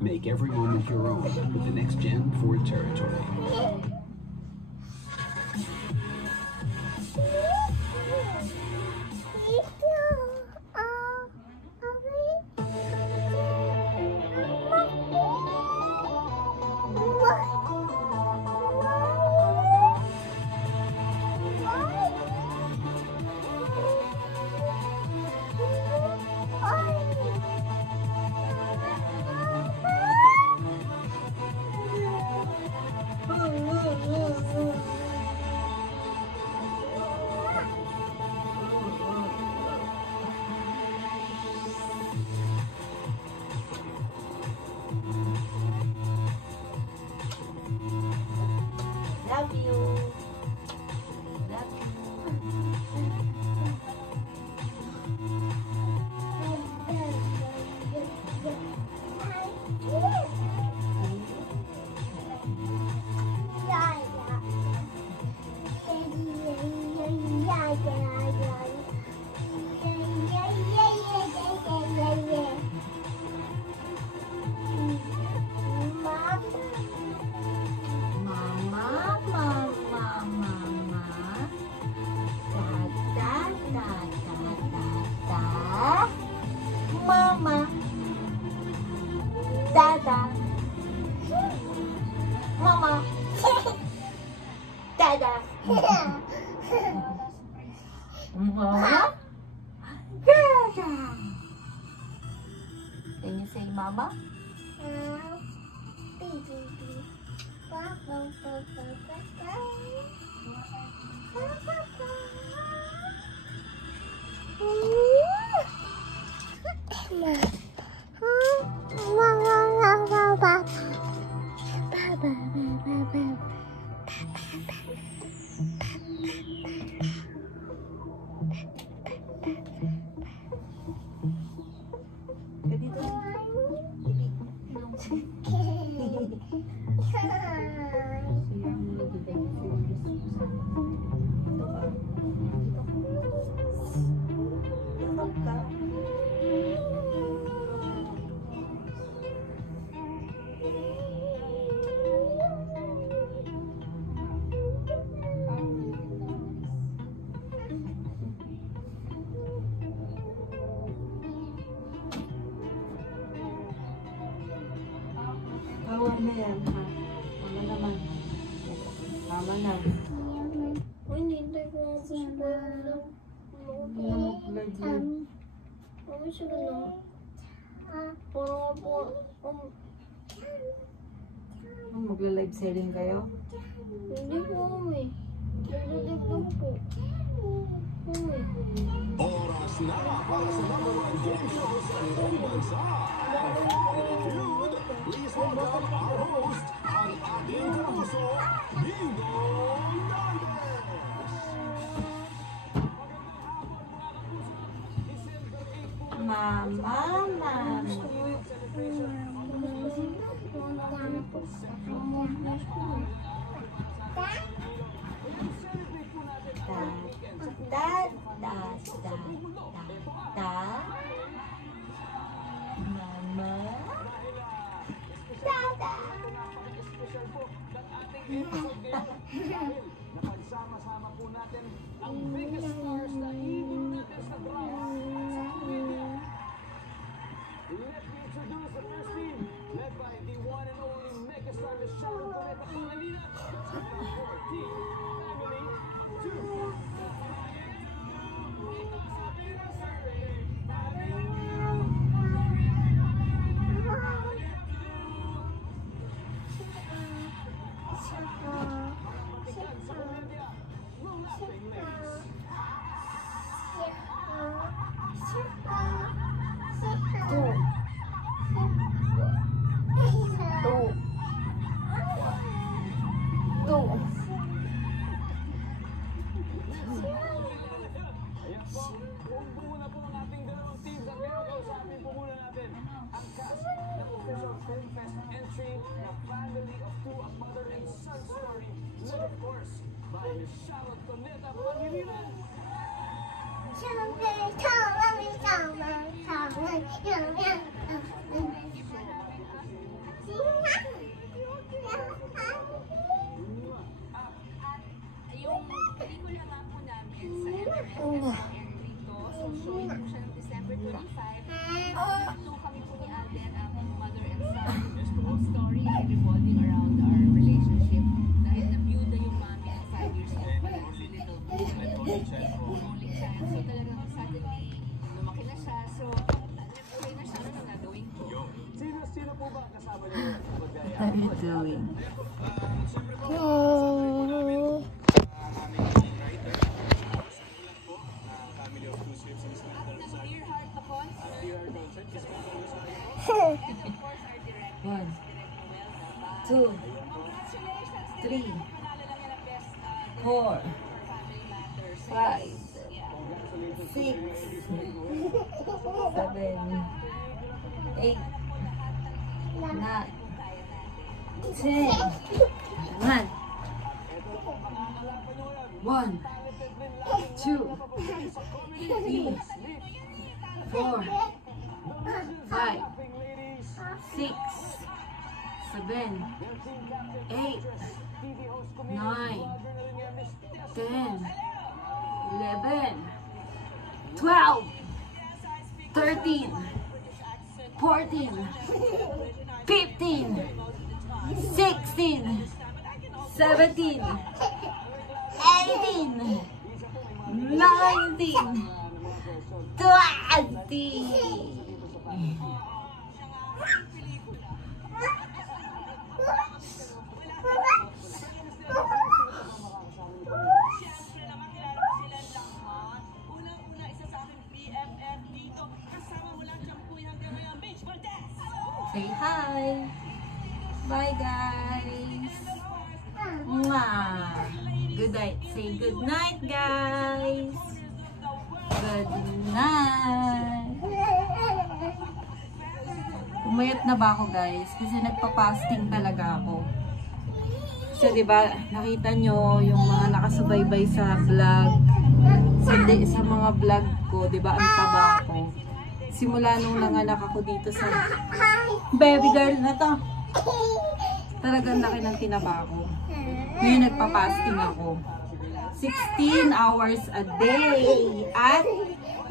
Make every moment your own with the next-gen Ford Territory. Love you. Love Mama, Dada, Mama, Dada, Mama, Dada. Can you say Mama? Tawag na yan, ha? Tama naman. Tama na. Hindi tayo Magla-live selling kayo? Hindi po kami. Nagdadagdag po. Oras na para sa #1 game show sa buong bansa. Please welcome our host, ang ating kapuso, Bingo Mama. Mama. Dada. Napagsama-sama po natin ang biggest stars na ibig natin sa ground. Let me introduce the first team, led by the one and only megastar Sharon Cuneta Pangilinan. For Team Family 2. Entry, the family of two, a mother and son story, led of course by Miss Sharon Cuneta Pangilinan. doing? One, 2, 3, 4, 5, 6, 7, 8, 9, 10. Ayan. 1, 2, 3, 4, 5, 6, 7, 8, 9, 10, 11, 12, 13, 14, 15, 16, 17, 18, 19, 20. Say hi. Bye, guys. Mwah. Good night. Say good night, guys. Good night. Umayat na ba ako, guys? Kasi nagpa-fasting talaga ako. Kasi diba, nakita nyo yung mga nakasubaybay sa vlog. Sa mga vlog ko, diba, ang taba ko. Simula nung nanganak ako dito sa baby girl na to. Talagang laki ng tinaba ko. Ngayon nagpa-fasting ako. 16 hours a day. At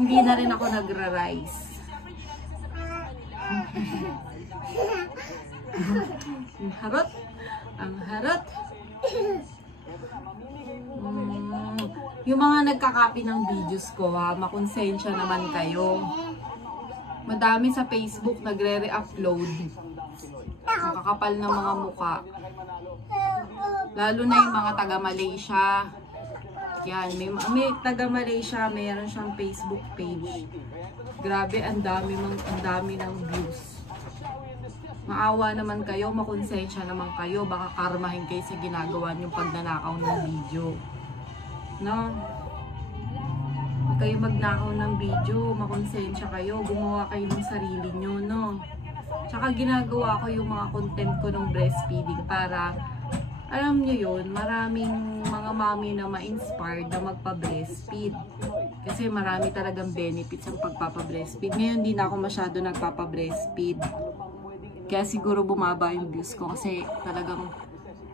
hindi na rin ako nagra-rice. Ang harot. Ang harot. Yung mga nagkakapi ng videos ko, ha, makonsensya naman kayo. Madami sa Facebook nagre-re-upload. Ang kakapal ng mga muka. Lalo na yung mga taga-Malaysia. Yan, may taga-Malaysia, mayroon siyang Facebook page. Grabe, ang dami ng views. Maawa naman kayo, makonsensya naman kayo. Baka karmahin kayo sa ginagawa niyong pagnanakaw ng video. No? Huwag kayo magnakaw ng video, makonsensya kayo, gumawa kayo ng sarili nyo, no? Tsaka ginagawa ko yung mga content ko ng breastfeeding para, alam nyo yun, maraming mga mami na ma-inspired na magpa-breastfeed. Kasi marami talagang benefits ang pagpapa-breastfeed. Ngayon, di na ako masyado nagpapa-breastfeed. Kaya siguro bumaba yung views ko kasi talagang,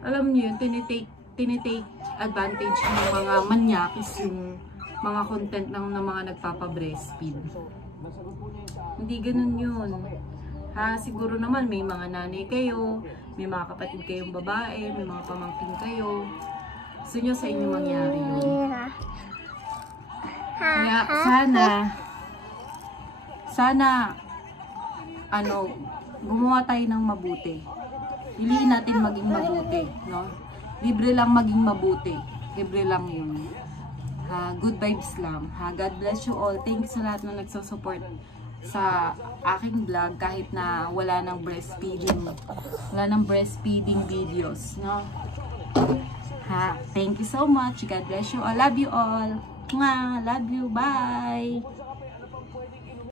alam nyo yun, tinitake advantage ng mga manyakis yung mga content ng mga nagpapa-breastfeed. Hindi ganun yun. Ha, siguro naman may mga nanay kayo, may mga kapatid kayong babae, may mga pamangkin kayo. Gusto nyo sa inyo mangyari yun. Kaya sana, gumawa tayo ng mabuti. Piliin natin maging mabuti, no? Libre lang maging mabuti. Libre lang yun. Good vibes lang. God bless you all. Thank you sa lahat na nagsusupport sa aking vlog kahit na wala ng breastfeeding. Wala ng breastfeeding videos, no? Thank you so much. God bless you all. Love you all. Mwah! Love you. Bye!